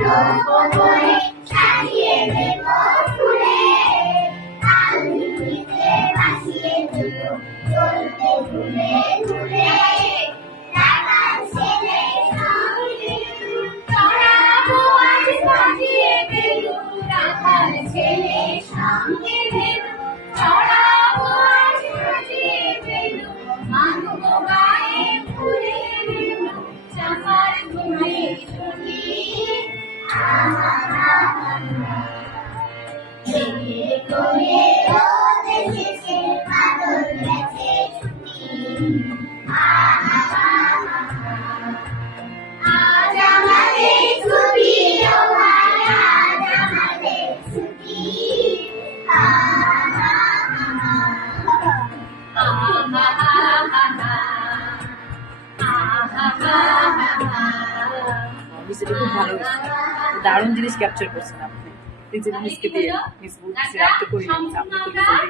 নৌকো করে সাজিয়ে দেব ফুলে, তাল দিতে ভাসিয়ে দেব চলতে ধুলে ধুলে, রাখাল ছেলে সঙ্গে চড়াবো আজ বাজিয়ে বেলুন, রাখাল ছেলে সঙ্গে বেলুন চড়াবো আজ বাজিয়ে বেলুন, মানবো গায়ে ফুলে বেলুন চাকার ঘুরে ছুটি। ছেলে করে রোদ এসেছে বাদল গেছে ছুটি, আজ আমাদের ছুটি ও ভাই, আজ আমাদের ছুটি। বিষয়টা খুব ভালো হয়েছে, দারুণ জিনিস ক্যাপচার করছেন আপনি। এই যে মিসকে দিয়ে মিস বুঝছি, আপনি করে